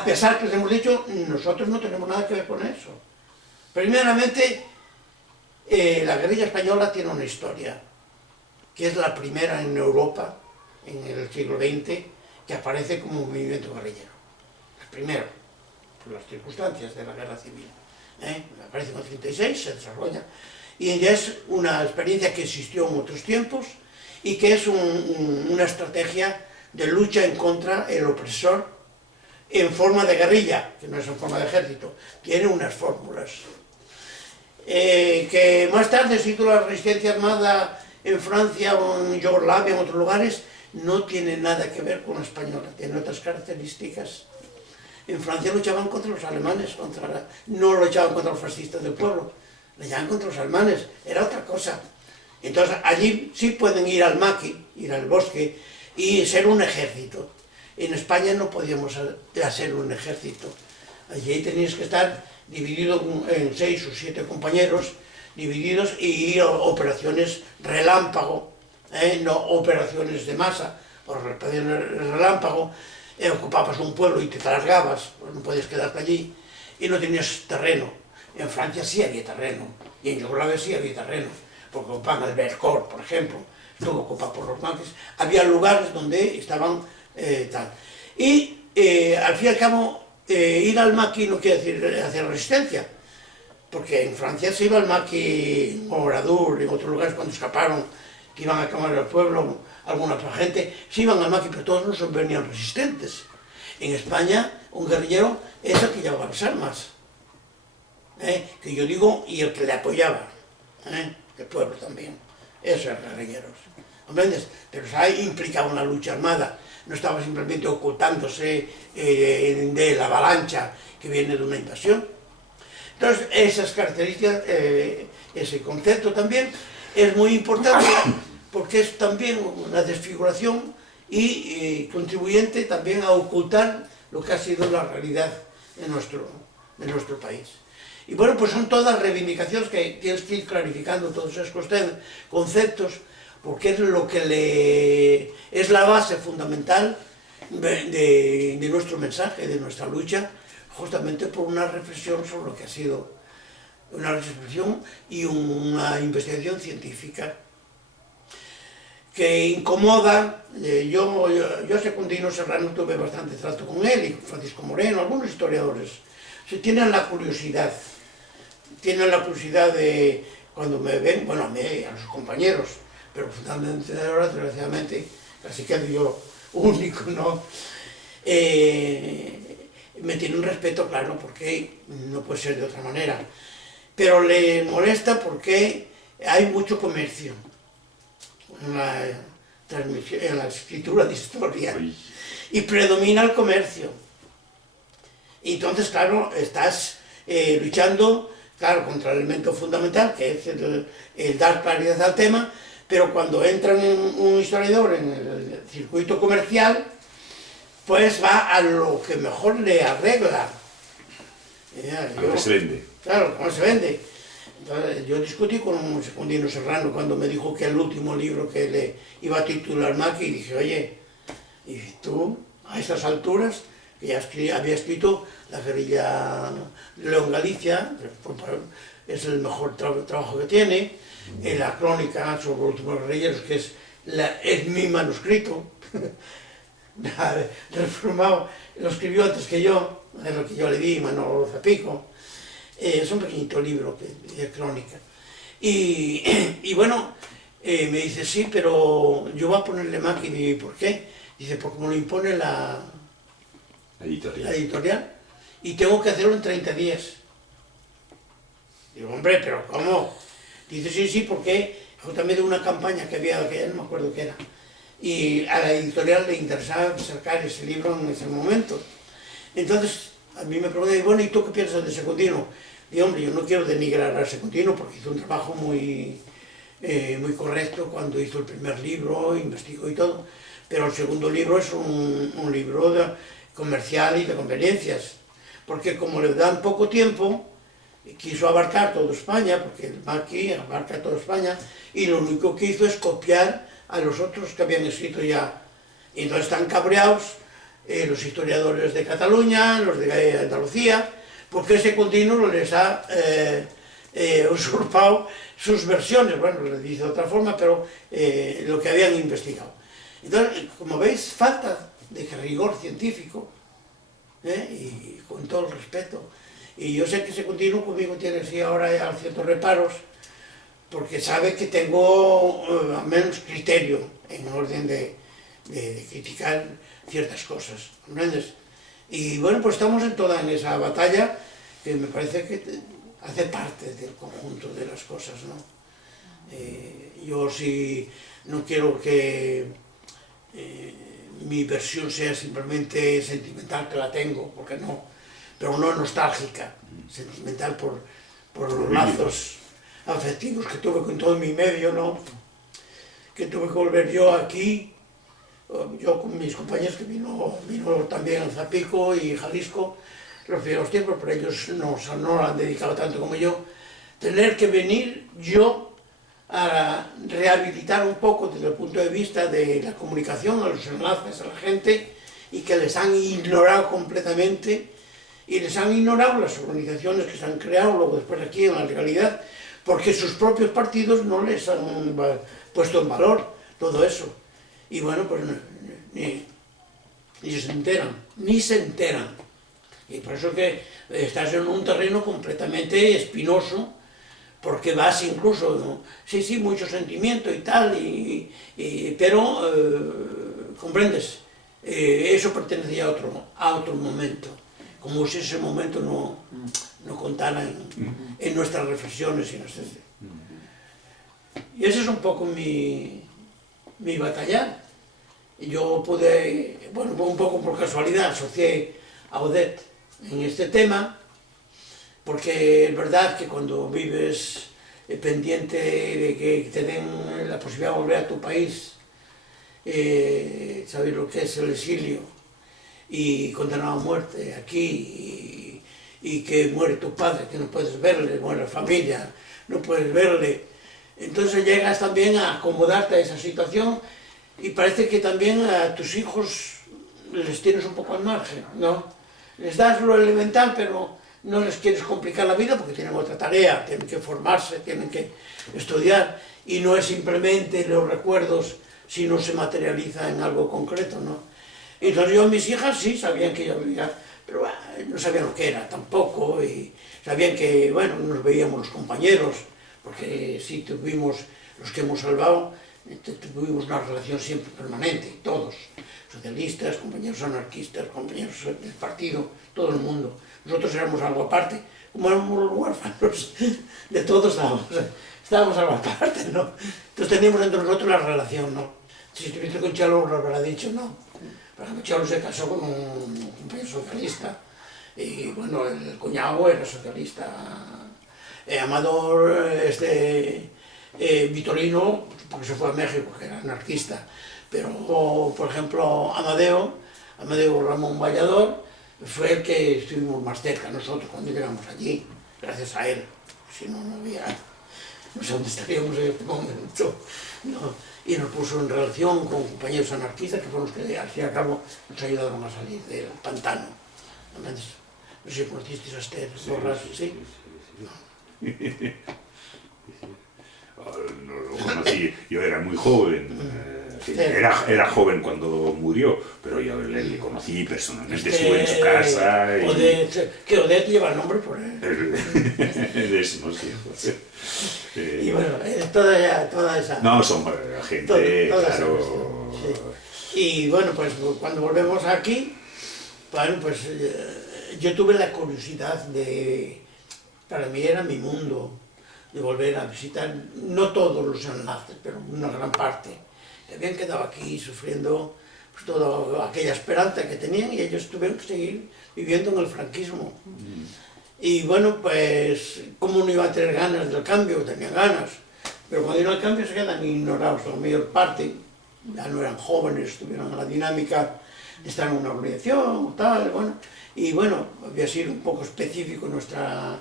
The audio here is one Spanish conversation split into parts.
a pesar que les hemos dicho, nosotros no tenemos nada que ver con eso. Primeramente, la guerrilla española tiene una historia, que es la primera en Europa, en el siglo XX, que aparece como un movimiento guerrillero. La primera, por las circunstancias de la guerra civil. Aparece en el 36, se desarrolla, y ya es una experiencia que existió en otros tiempos y que es una estrategia de lucha en contra del opresor en forma de guerrilla, que no es en forma de ejército, tiene unas fórmulas. Que más tarde se hizo la resistencia armada en Francia o en Yugoslavia, en otros lugares, no tiene nada que ver con la española, tiene otras características. En Francia luchaban contra los alemanes, no luchaban contra los fascistas del pueblo, luchaban contra los alemanes, era otra cosa. Entonces allí sí pueden ir al maqui, ir al bosque y ser un ejército. En España no podíamos hacer un ejército, allí tenías que estar dividido en 6 o 7 compañeros, divididos y ir a operaciones relámpago, no operaciones de masa, por operaciones relámpago, ocupabas un pueblo y te largabas, pues no podías quedarte allí, y no tenías terreno. En Francia sí había terreno, y en Yugoslavia sí había terreno, porque ocupaban el Vercors, por ejemplo, estuvo ocupado por los maquis, había lugares donde estaban tal. Y al fin y al cabo, ir al maqui no quiere decir hacer resistencia, porque en Francia se iba al maqui, en Oradour, en otros lugares cuando escaparon, que iban a quemar el pueblo, alguna otra gente, se iban al maqui, pero todos no son venían resistentes. En España, un guerrillero es el que llevaba las armas, que yo digo, y el que le apoyaba, el pueblo también, esos eran guerrilleros, ¿comprendes? Pero ahí implicaba una lucha armada, no estaba simplemente ocultándose de la avalancha que viene de una invasión. Entonces, esas características, ese concepto también es muy importante porque es también una desfiguración y contribuyente también a ocultar lo que ha sido la realidad de nuestro país. Y bueno, pues son todas reivindicaciones que tienes que ir clarificando todos esos conceptos, porque es lo que es la base fundamental de nuestro mensaje, de nuestra lucha, justamente por una reflexión sobre lo que ha sido una reflexión y una investigación científica que incomoda. Yo Secundino Serrano tuve bastante trato con él, y Francisco Moreno, algunos historiadores. Tienen la curiosidad de, cuando me ven, bueno, a los compañeros, pero fundamentalmente ahora, desgraciadamente, casi quedo yo único, ¿no? Me tiene un respeto, claro, porque no puede ser de otra manera, pero le molesta porque hay mucho comercio en la escritura de historia y predomina el comercio. Y entonces, claro, estás luchando, claro, contra el elemento fundamental, que es el dar claridad al tema, pero cuando entra un historiador en el circuito comercial, pues va a lo que mejor le arregla. A lo que se vende. Claro, cómo se vende. Entonces, yo discutí con Secundino Serrano cuando me dijo que el último libro que le iba a titular Maqui, y dije, oye, ¿y tú, a estas alturas, que ya había escrito La guerrilla de León Galicia, es el mejor trabajo que tiene, la crónica sobre los últimos guerrilleros, que es mi manuscrito, reformado, lo escribió antes que yo, es lo que yo le di, Manolo Zapico. Es un pequeñito libro de crónica. Y bueno, me dice, sí, pero yo voy a ponerle Maqui. Y digo, ¿por qué? Dice, porque me lo impone la editorial y tengo que hacerlo en 30 días. Digo, hombre, pero ¿cómo? Dice, sí, porque justamente una campaña que había, que ya no me acuerdo qué era, y a la editorial le interesaba sacar ese libro en ese momento. Entonces, a mí me preguntan, bueno, ¿y tú qué piensas de Secundino? Digo, hombre, yo no quiero denigrar a Secundino porque hizo un trabajo muy correcto cuando hizo el primer libro, investigó y todo, pero el segundo libro es un libro comercial y de conveniencias, porque como le dan poco tiempo, quiso abarcar toda España, porque el Maqui abarca toda España, y lo único que hizo es copiar a los otros que habían escrito ya. Y entonces están cabreados los historiadores de Cataluña, los de Andalucía, porque ese continuo les ha usurpado sus versiones, bueno, lo dice de otra forma, pero lo que habían investigado. Entonces, como veis, falta de rigor científico, y con todo el respeto. Y yo sé que ese continuo conmigo tiene sí ahora ya ciertos reparos, porque sabe que tengo al menos criterio en orden de criticar ciertas cosas, ¿comprendes? Y bueno, pues estamos en toda esa batalla que me parece que hace parte del conjunto de las cosas, ¿no? Yo sí no quiero que mi versión sea simplemente sentimental, que la tengo, porque no, pero no nostálgica, sentimental por los lazos afectivos que tuve con todo mi medio, ¿no? Que tuve que volver yo aquí, yo con mis compañeros que vino también en Zapico y Jalisco, los primeros tiempos, pero ellos no lo han dedicado tanto como yo, tener que venir yo a rehabilitar un poco desde el punto de vista de la comunicación, a los enlaces a la gente, y que les han ignorado completamente, y les han ignorado las organizaciones que se han creado luego después aquí en la legalidad, porque sus propios partidos no les han puesto en valor todo eso. Y bueno, pues ni se enteran. Y por eso que estás en un terreno completamente espinoso, porque vas incluso, ¿no? Sí, mucho sentimiento y tal, pero, ¿comprendes? Eso pertenecía a otro momento, como si ese momento no contara en nuestras reflexiones. Y ese es un poco mi batallar. Yo pude, bueno, un poco por casualidad, asocié a Odette en este tema, porque es verdad que cuando vives pendiente de que te den la posibilidad de volver a tu país, sabes lo que es el exilio, y condenado a muerte aquí, y que muere tu padre, que no puedes verle, muere la familia, no puedes verle, entonces llegas también a acomodarte a esa situación, y parece que también a tus hijos les tienes un poco al margen, ¿no? Les das lo elemental, pero no les quieres complicar la vida porque tienen otra tarea, tienen que formarse, tienen que estudiar, y no es simplemente los recuerdos si no se materializa en algo concreto, ¿no? Entonces yo, mis hijas sí sabían que yo vivía, pero no sabían lo que era tampoco, y sabían que, bueno, nos veíamos los compañeros, porque sí tuvimos, los que hemos salvado, tuvimos una relación siempre permanente, todos, socialistas, compañeros anarquistas, compañeros del partido, todo el mundo. Nosotros éramos algo aparte, como éramos los huérfanos, de todos estábamos algo aparte, ¿no? Entonces teníamos entre nosotros la relación, ¿no? Si estuviste con Chalo, lo habrá dicho, ¿no? Por ejemplo, Chalo se casó con un compañero socialista, y bueno, el cuñado era socialista. Amador, Vitorino, porque se fue a México, que era anarquista, pero, por ejemplo, Amadeo Ramón Vallador, fue el que estuvimos más cerca nosotros cuando llegamos allí, gracias a él. Si no, no sé dónde estaríamos en este momento, ¿no? Y nos puso en relación con compañeros anarquistas que fueron los que al fin y al cabo nos ayudaron a salir del pantano. No sé si conocisteis a Esther Borras, ¿sí? No lo conocí, yo era muy joven, era joven cuando murió, pero yo le conocí personalmente, estuve en su casa. Que Odette lleva el nombre por él. Décimos, sí. Y bueno, toda esa... No, son gente, claro... Sí. Y bueno, pues cuando volvemos aquí, bueno, pues yo tuve la curiosidad para mí era mi mundo, de volver a visitar, no todos los enlaces, pero una gran parte, que habían quedado aquí sufriendo pues, toda aquella esperanza que tenían, y ellos tuvieron que seguir viviendo en el franquismo. Y bueno, pues, ¿cómo no iba a tener ganas del cambio? Tenían ganas, pero cuando vino el cambio se quedan ignorados la mayor parte, ya no eran jóvenes, estuvieron en la dinámica de estar en una organización o tal, bueno, y bueno, había sido un poco específico nuestra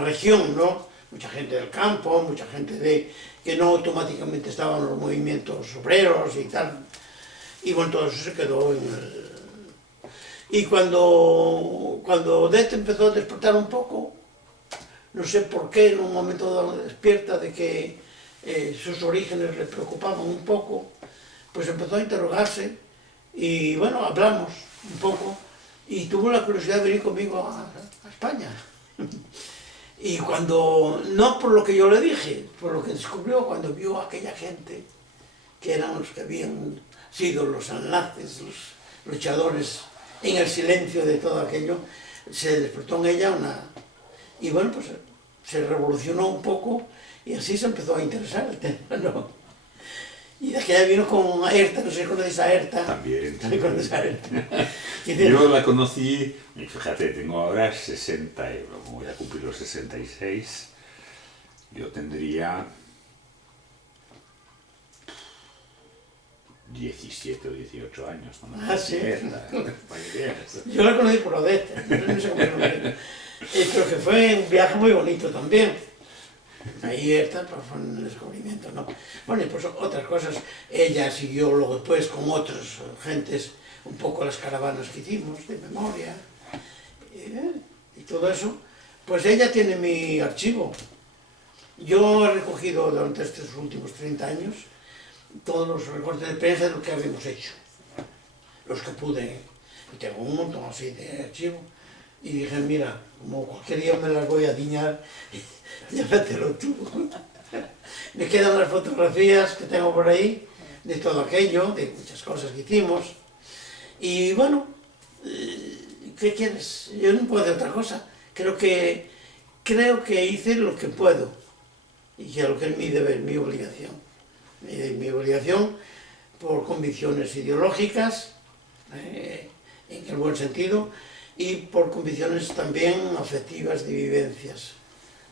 región, ¿no? Mucha gente del campo, mucha gente que no automáticamente estaban en los movimientos obreros y tal. y bueno, todo eso se quedó en el... Y cuando Odette empezó a despertar un poco, no sé por qué, en un momento dado despierta de que sus orígenes le preocupaban un poco, pues empezó a interrogarse y bueno, hablamos un poco y tuvo la curiosidad de venir conmigo a España. Y cuando, no por lo que yo le dije, por lo que descubrió cuando vio a aquella gente que eran los que habían sido los enlaces, los luchadores en el silencio de todo aquello, se despertó en ella una... Y bueno, pues se revolucionó un poco y así se empezó a interesar el tema, ¿no? Y de aquella vino con Aerta, no sé si conocéis a Aerta. También. ¿Sí conoces a Aerta? Yo la conocí, y fíjate, tengo ahora 60 euros, como voy a cumplir los 66, yo tendría 17 o 18 años. Ah, sí. Para que veas. Yo la conocí por Odette, no sé cómo se llama. Pero que fue un viaje muy bonito también. Ahí está, pues fue un descubrimiento, ¿no? Bueno, y pues otras cosas, ella siguió luego después con otras gentes, un poco las caravanas que hicimos, de memoria, y todo eso. Pues ella tiene mi archivo. Yo he recogido durante estos últimos 30 años todos los recortes de prensa de lo que habíamos hecho, los que pude, y tengo un montón así de archivo. Y dije, mira, como cualquier día me las voy a diñar, llévatelo tú. Me quedan las fotografías que tengo por ahí, de todo aquello, de muchas cosas que hicimos. Y bueno, ¿qué quieres? Yo no puedo hacer otra cosa. Creo que hice lo que puedo, y que lo que es mi deber, mi obligación. Mi obligación por convicciones ideológicas, en el buen sentido, y por convicciones también afectivas de vivencias.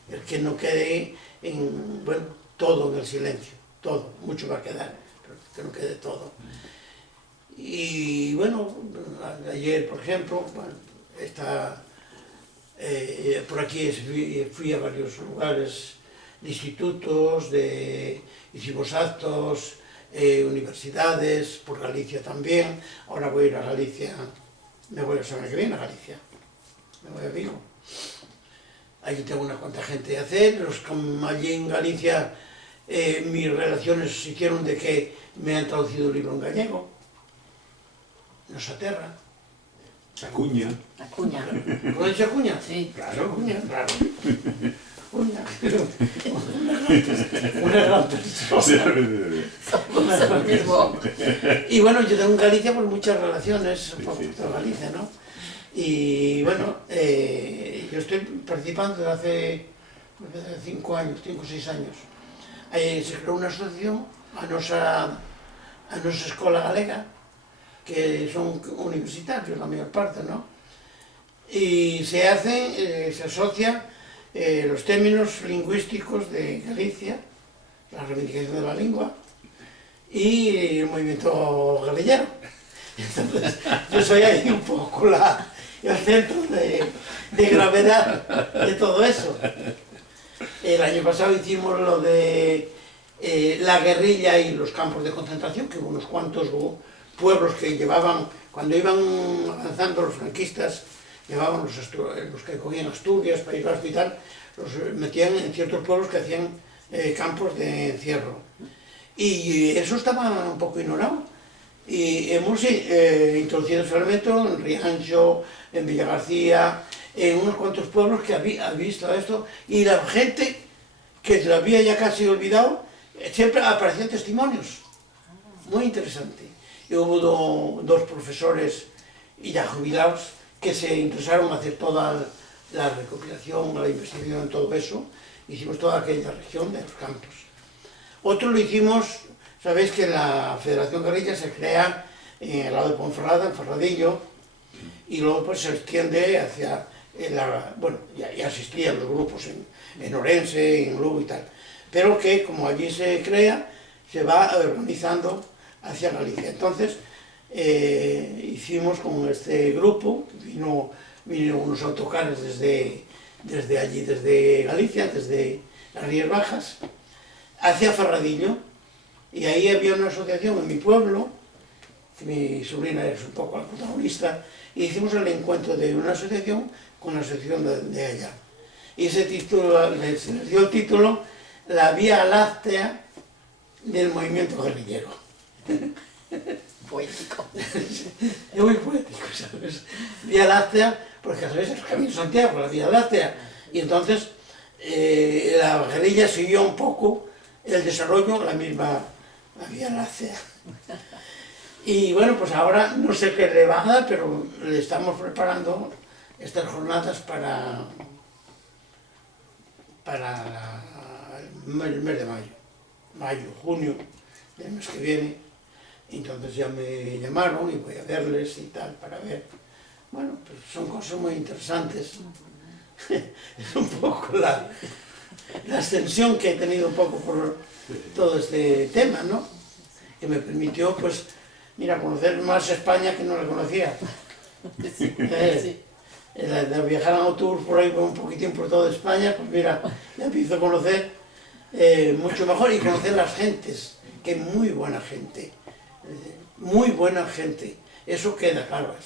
El que no quede en, bueno, todo en el silencio, todo, mucho va a quedar, pero que no quede todo. Y bueno, ayer, por ejemplo, bueno, por aquí fui a varios lugares de institutos, hicimos actos, universidades, por Galicia también. Ahora voy a ir a Galicia. Me voy la semana que viene a Galicia, me voy a Vigo. Allí tengo una cuanta gente de hacer, allí en Galicia mis relaciones se hicieron de que me han traducido el libro en gallego, nos aterra. Acuña. Acuña. ¿Conoces Acuña? Sí. Claro. Acuña, claro. Una gran persona. Somos el mismo. Y bueno, yo tengo en Galicia por muchas relaciones, por toda Galicia, ¿no? Y bueno, yo estoy participando desde hace 5 años, 5 o 6 años. Se creó una asociación, a nosa escola galega, que son universitarios la mayor parte, ¿no? Y se asocia los términos lingüísticos de Galicia, la reivindicación de la lengua, y el movimiento guerrillero. Entonces, yo soy ahí un poco el centro de gravedad de todo eso. El año pasado hicimos lo de la guerrilla y los campos de concentración, que hubo unos cuantos pueblos que llevaban, cuando iban avanzando los franquistas, llevaban los que cogían Asturias, País Vasco y tal, los metían en ciertos pueblos que hacían campos de encierro. Y eso estaba un poco ignorado. Y hemos introducido ese elemento en Rianxo, en Villagarcía, en unos cuantos pueblos que había visto esto, y la gente que se lo había ya casi olvidado, siempre aparecían testimonios. Muy interesante. Y hubo dos profesores ya jubilados que se interesaron en hacer toda la recopilación, la investigación en todo eso. Hicimos toda aquella región de los campos. Otro lo hicimos, sabéis que la Federación Guerrilla se crea en el lado de Ponferrada, en Ferradillo, y luego pues se extiende hacia, bueno, ya existían los grupos en Orense, en Lugo y tal, pero que como allí se crea, se va organizando hacia Galicia. Entonces, hicimos con este grupo, vinieron unos autocares desde allí, desde Galicia, desde las Rías Bajas, hacia Ferradillo, y ahí había una asociación en mi pueblo que mi sobrina es un poco la protagonista, y hicimos el encuentro de una asociación con la asociación de allá. Y ese título, les dio el título La Vía Láctea del Movimiento Guerrillero. Poético. Es muy poético, ¿sabes? Vía Láctea, porque a veces el Camino de Santiago, la Vía Láctea, y entonces la guerrilla siguió un poco el desarrollo, la misma la Vía Láctea. Y bueno, pues ahora no sé qué le va a dar, pero le estamos preparando estas jornadas para el mes de mayo, junio del mes que viene. Entonces ya me llamaron y voy a verles y tal, para ver. Bueno, pues son cosas muy interesantes. Es un poco la ascensión que he tenido un poco por todo este tema, ¿no? Que me permitió, pues, mira, conocer más España que no la conocía. Sí, sí. De viajar en autobús por ahí un poquitín por toda España, pues mira, ya empiezo a conocer mucho mejor y conocer las gentes, que muy buena gente, muy buena gente. Eso queda claro, es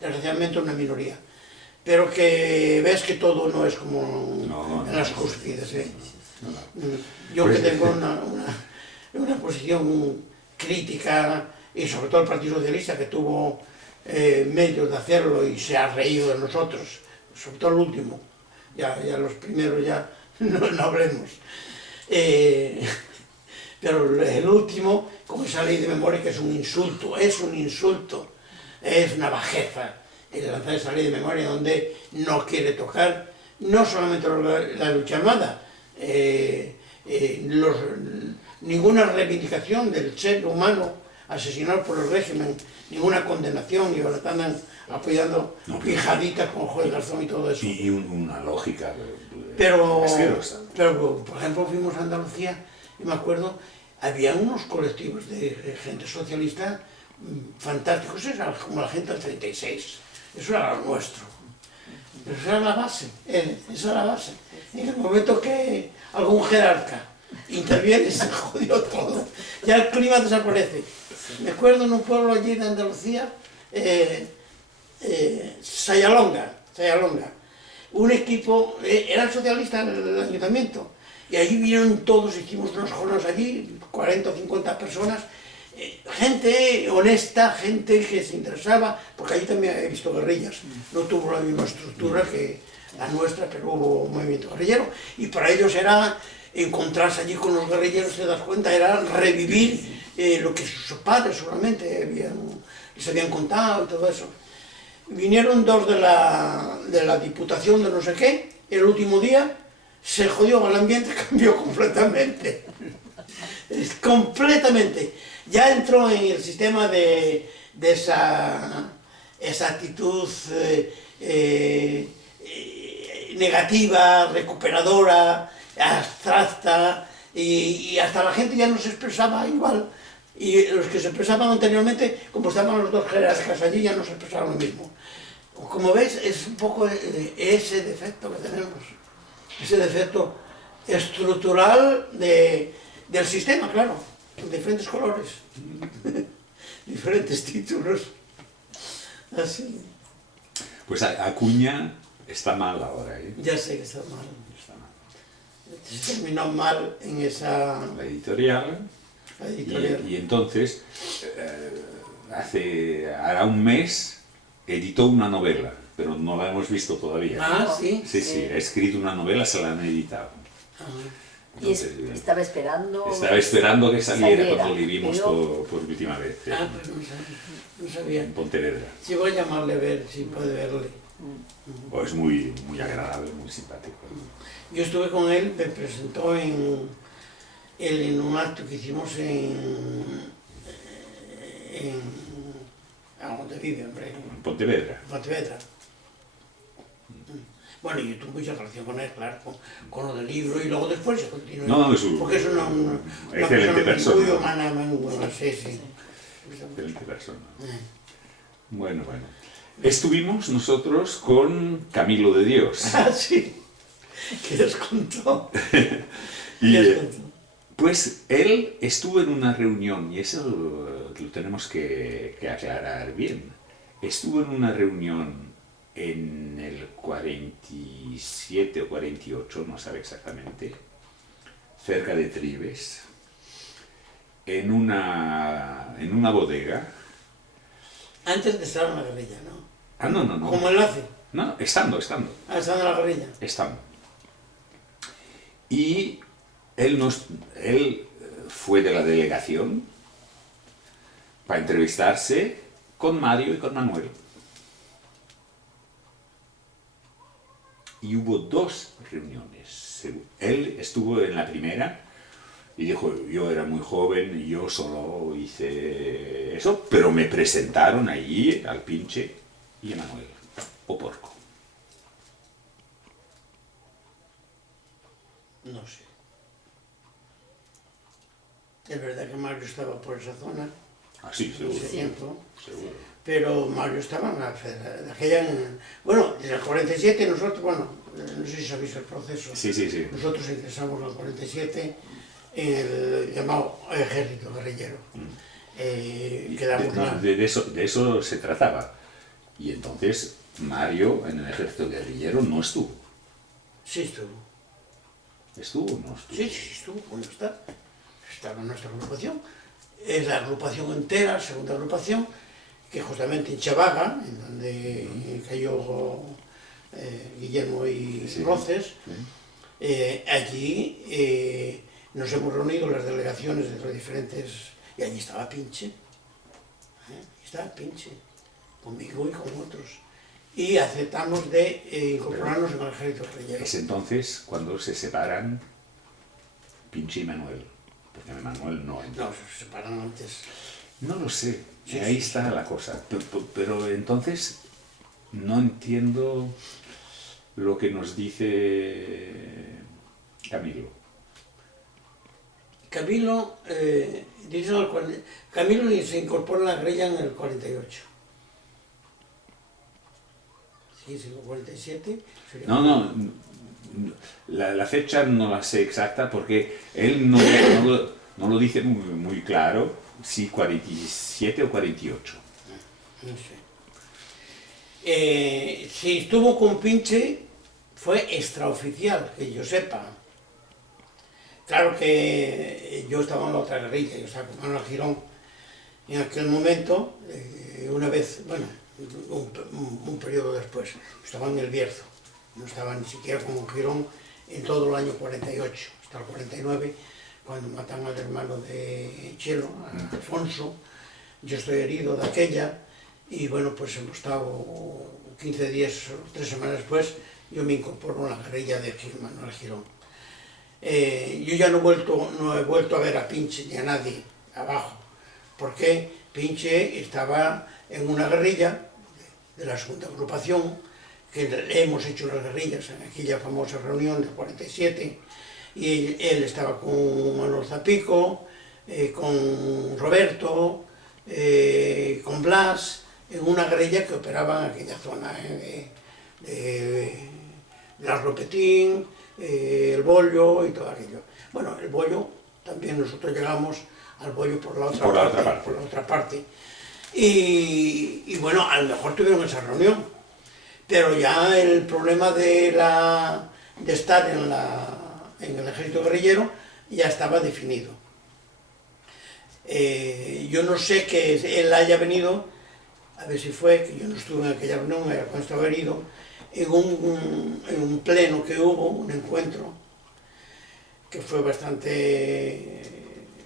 desgraciadamente una minoría. Pero que ves que todo no es como en las cúspides. Yo que tengo una posición crítica, y sobre todo el Partido Socialista, que tuvo medios de hacerlo y se ha reído de nosotros, sobre todo el último, ya los primeros ya no hablemos. Pero el último, con esa ley de memoria, que es un insulto, es una bajeza el lanzar esa ley de memoria donde no quiere tocar no solamente la lucha armada, ninguna reivindicación del ser humano asesinado por el régimen, ninguna condenación, y ahora están apoyando pijaditas con Joel Garzón y todo eso. Y una lógica asquerosa. Pero, por ejemplo, fuimos a Andalucía y me acuerdo, había unos colectivos de gente socialista fantásticos, como la gente del 36, eso era lo nuestro. Pero esa era la base, esa era la base. En el momento que algún jerarca interviene, se jodió todo. Ya el clima desaparece. Me acuerdo en un pueblo allí de Andalucía, Sayalonga, un equipo, eran socialistas en el ayuntamiento, y allí vinieron todos, hicimos unas jornadas allí, 40 o 50 personas, gente honesta, gente que se interesaba, porque allí también he visto guerrillas, no tuvo la misma estructura que la nuestra, pero hubo movimiento guerrillero, y para ellos era encontrarse allí con los guerrilleros, te das cuenta, era revivir lo que sus padres seguramente les habían contado y todo eso. Vinieron dos de la Diputación de no sé qué, el último día se jodió, el ambiente cambió completamente. Completamente. Ya entró en el sistema de esa actitud negativa, recuperadora, abstracta, y hasta la gente ya no se expresaba igual. Y los que se expresaban anteriormente, como estaban los dos jerarcas allí, ya no se expresaban lo mismo. Como veis, es un poco ese defecto que tenemos, ese defecto estructural del sistema, claro, con diferentes colores, diferentes títulos, así. Pues Acuña está mal ahora, ¿eh? Ya sé que está mal. Se terminó mal en esa... La editorial. Y entonces, hará un mes, editó una novela, pero no la hemos visto todavía. Ah, ¿sí? Sí, ha escrito una novela, se la han editado. Entonces, y estaba esperando que saliera cuando le vimos por última vez. Ah, pues no sabía. En Pontevedra. Sí, voy a llamarle a ver si puede verle. Es muy agradable, muy simpático. Yo estuve con él, me presentó en un acto que hicimos ¿dónde vive, hombre? En Pontevedra. Pontevedra. Bueno, yo tuve mucha relación con él, claro, con lo del libro, y luego después se continuó. No, porque es una excelente persona. Muy humana, muy buena, sí. Excelente persona. Bueno. Estuvimos nosotros con Camilo de Dios. Ah, sí. ¿Qué les contó? Pues él estuvo en una reunión, y eso lo tenemos que aclarar bien. Estuvo en una reunión en el 47 o 48, no sabe exactamente, cerca de Tribes, en una bodega. Antes de estar en la guerrilla, ¿no? Ah, no, no, no. Como enlace. No, estando. Ah, estando en la guerrilla. Estando. Y él fue de la delegación para entrevistarse con Mario y con Manuel. Y hubo 2 reuniones. Él estuvo en la primera y dijo, yo era muy joven y yo solo hice eso, pero me presentaron allí al Pinche y a Manuel, o Porco. No sé. Es verdad que Mario estaba por esa zona Ah, sí, en seguro. ese tiempo, Seguro. pero Mario estaba en la federación. Bueno, desde el 47 nosotros, bueno, no sé si sabéis el proceso. Sí, sí, sí. Nosotros ingresamos en el 47 en el llamado ejército guerrillero. Quedamos lá. De eso se trataba. Y entonces Mario en el ejército guerrillero no estuvo. Sí estuvo. ¿Estuvo o no estuvo? Sí, sí estuvo. ¿Dónde está? Estaba en nuestra agrupación. Es la agrupación entera, segunda agrupación, que justamente en Chavaga, en donde cayó Guillermo y Sí. Roces, Sí. allí nos hemos reunido las delegaciones de los diferentes... Y allí estaba Pinche. Estaba Pinche, conmigo y con otros. Y aceptamos de incorporarnos en el ejército guerrillero. Es entonces cuando se separan Pinche y Manuel. Porque Manuel no entra. No, se separan antes. No lo sé. Sí, Ahí sí, está la cosa. Pero entonces no entiendo lo que nos dice Camilo. Camilo, Camilo se incorpora a la guerrilla en el 48. Sí, sí, el 47. No, la fecha no la sé exacta porque él no lo dice muy claro, si 47 o 48. No sé. Si estuvo con Pinche, fue extraoficial, que yo sepa. Claro que yo estaba en la otra guerrilla, yo estaba con Manuel Girón. En aquel momento, una vez, bueno, un periodo después, estaba en el Bierzo. No estaba ni siquiera con Girón en todo el año 48, hasta el 49, cuando matan al hermano de Chelo, a Alfonso. Yo estoy herido de aquella y bueno, pues hemos estado 15 días o 3 semanas después, yo me incorporo a la guerrilla de Manuel Girón. Yo ya no he vuelto a ver a Pinche ni a nadie abajo, porque Pinche estaba en una guerrilla de la segunda agrupación, que hemos hecho las guerrillas en aquella famosa reunión del 47, y él estaba con Manuel Zapico, con Roberto, con Blas, en una guerrilla que operaba en aquella zona de la Ropetín, el Bollo y todo aquello. Bueno, el Bollo, también nosotros llegamos al Bollo por la otra parte. Y bueno, a lo mejor tuvieron esa reunión, pero ya el problema de estar en el ejército guerrillero ya estaba definido. Yo no sé que él haya venido, a ver si fue, que yo no estuve en aquella reunión, era cuando estaba herido, en un pleno que hubo, un encuentro, que fue bastante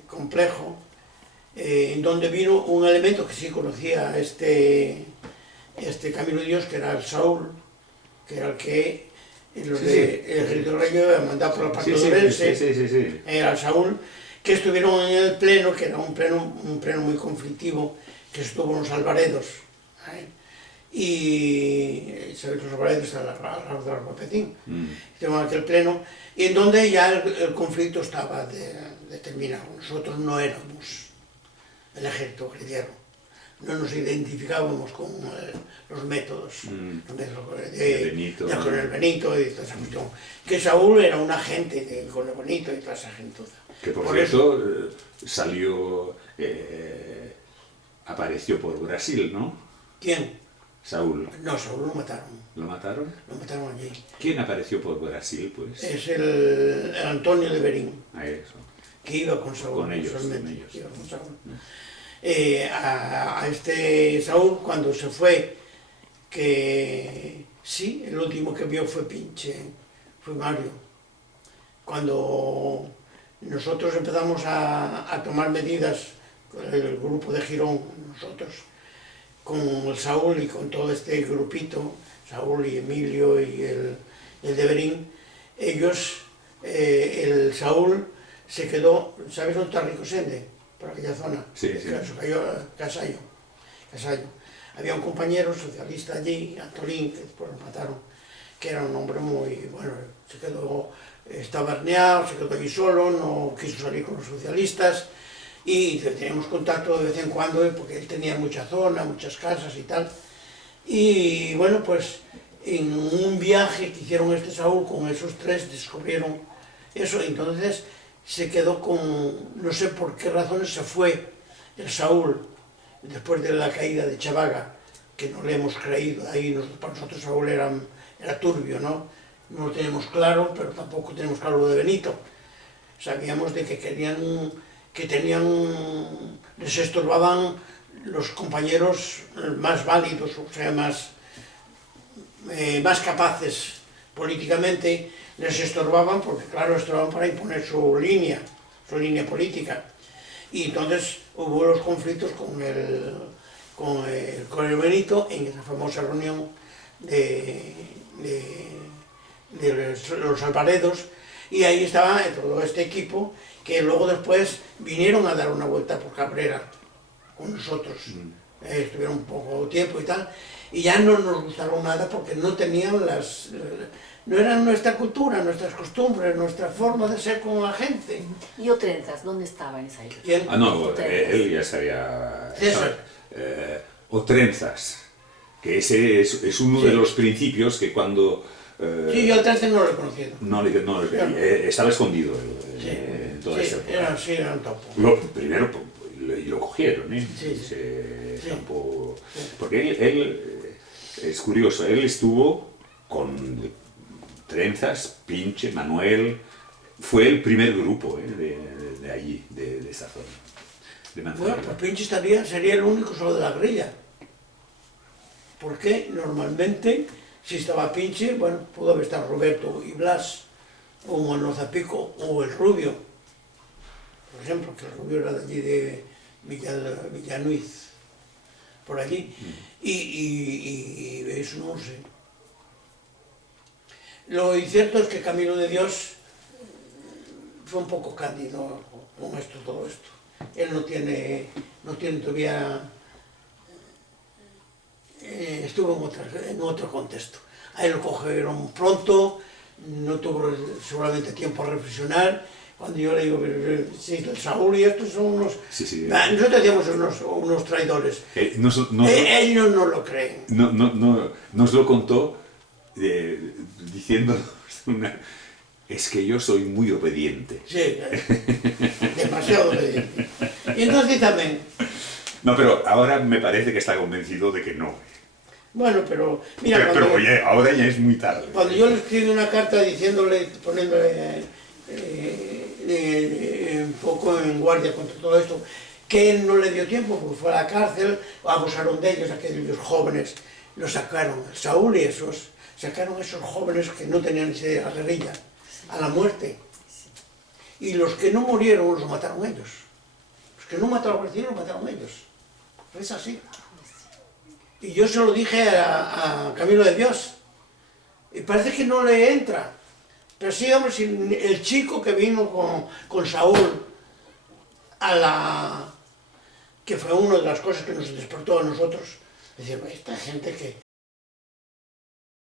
complejo, en donde vino un elemento que sí conocía este Camilo Dios, que era el Saúl, que era el que el ejército guerrillero había mandado por la parte de Orense, era el Saúl, que estuvieron en el pleno, que era un pleno muy conflictivo, que estuvo en los Alvaredos, y sabéis, los Alvaredos están al lado de la Ropetín, estuvieron en aquel pleno, y en donde ya el conflicto estaba determinado. Nosotros no éramos el ejército guerrillero, no nos identificábamos con los métodos, con el Benito y toda esa cuestión. Que Saúl era un agente con el Benito y toda esa gentuza. Que por cierto salió, apareció por Brasil, ¿no? ¿Quién? Saúl. No, Saúl lo mataron. ¿Lo mataron? Lo mataron allí. ¿Quién apareció por Brasil, pues? Es el Antonio de Berín, A eso. que iba con Saúl. Con ellos, casualmente, con ellos. que iba con Saúl. A este Saúl, cuando se fue, que sí, el último que vio fue Pinche, fue Mario. Cuando nosotros empezamos a tomar medidas, el grupo de Girón, nosotros, con el Saúl y con todo este grupito, Saúl y Emilio y el de Berín, ellos, el Saúl se quedó, ¿sabes dónde está Ricosende? Por aquella zona. Sí, sí. Casallo. Había un compañero socialista allí, Antolín, que después lo mataron, que era un hombre muy, bueno, se quedó, estaba herniado, se quedó allí solo, no quiso salir con los socialistas, y teníamos contacto de vez en cuando, porque él tenía mucha zona, muchas casas y tal. Y bueno, pues en un viaje que hicieron este Saúl con esos tres, descubrieron eso, entonces se quedó con, no sé por qué razones se fue el Saúl, después de la caída de Chavaga, que no le hemos creído, ahí para nosotros Saúl era turbio, ¿no? No lo tenemos claro, pero tampoco tenemos claro lo de Benito. Sabíamos de que querían, que tenían, les estorbaban los compañeros más válidos, o sea, más capaces políticamente, les estorbaban porque, claro, estorbaban para imponer su línea política. Y entonces hubo los conflictos con el Benito en esa famosa reunión de los Alvaredos, y ahí estaba todo este equipo que luego después vinieron a dar una vuelta por Cabrera con nosotros. Estuvieron un poco tiempo y tal, y ya no nos gustaron nada porque no tenían no eran nuestra cultura, nuestras costumbres, nuestra forma de ser con la gente. ¿Y Otrenzas? ¿Dónde estaba en esa isla? ¿Quién? Ah, no, él ya sabía. César. Otrenzas, que ese es uno de los principios que cuando... Sí, yo al Trenzas no lo he conocido. Estaba escondido Sí, en toda sí, esa época. era un topo. Primero lo cogieron, Sí, ese sí. campo. Porque él es curioso, él estuvo con Trenzas, Pinche, Manuel, fue el primer grupo de allí, de esa zona. De Manzanillo. Bueno, pues Pinche sería el único solo de la guerrilla. Porque normalmente, si estaba Pinche, bueno, pudo haber estado Roberto y Blas, o Manuel Zapico, o el Rubio. Por ejemplo, que el Rubio era de allí de Villanuiz, por allí. Y eso no sé. Lo cierto es que Camilo de Dios fue un poco cándido con todo esto. Él no tiene todavía... estuvo en otro contexto. A él lo cogieron pronto, no tuvo seguramente tiempo a reflexionar. Cuando yo le digo, sí, el Saúl y estos son unos... Sí. Nosotros decíamos unos traidores. Ellos no lo creen. Nos lo contó diciéndonos es que yo soy muy obediente. Sí, demasiado obediente. Y entonces también... No, pero ahora me parece que está convencido de que no. Bueno, pero... Mira, pero oye, ahora ya es muy tarde. Cuando yo le escribí una carta poniéndole un poco en guardia contra todo esto, que él no le dio tiempo porque fue a la cárcel, abusaron de ellos, aquellos jóvenes, los sacaron, Saúl y esos, sacaron a esos jóvenes que no tenían ni idea de la guerrilla, a la muerte. Y los que no murieron los mataron ellos. Los que no mataron a los vecinos los mataron ellos. Es así. Y yo se lo dije a Camilo de Dios. Y parece que no le entra. Pero sí, hombre, si el chico que vino con Saúl que fue una de las cosas que nos despertó a nosotros, decir, esta gente que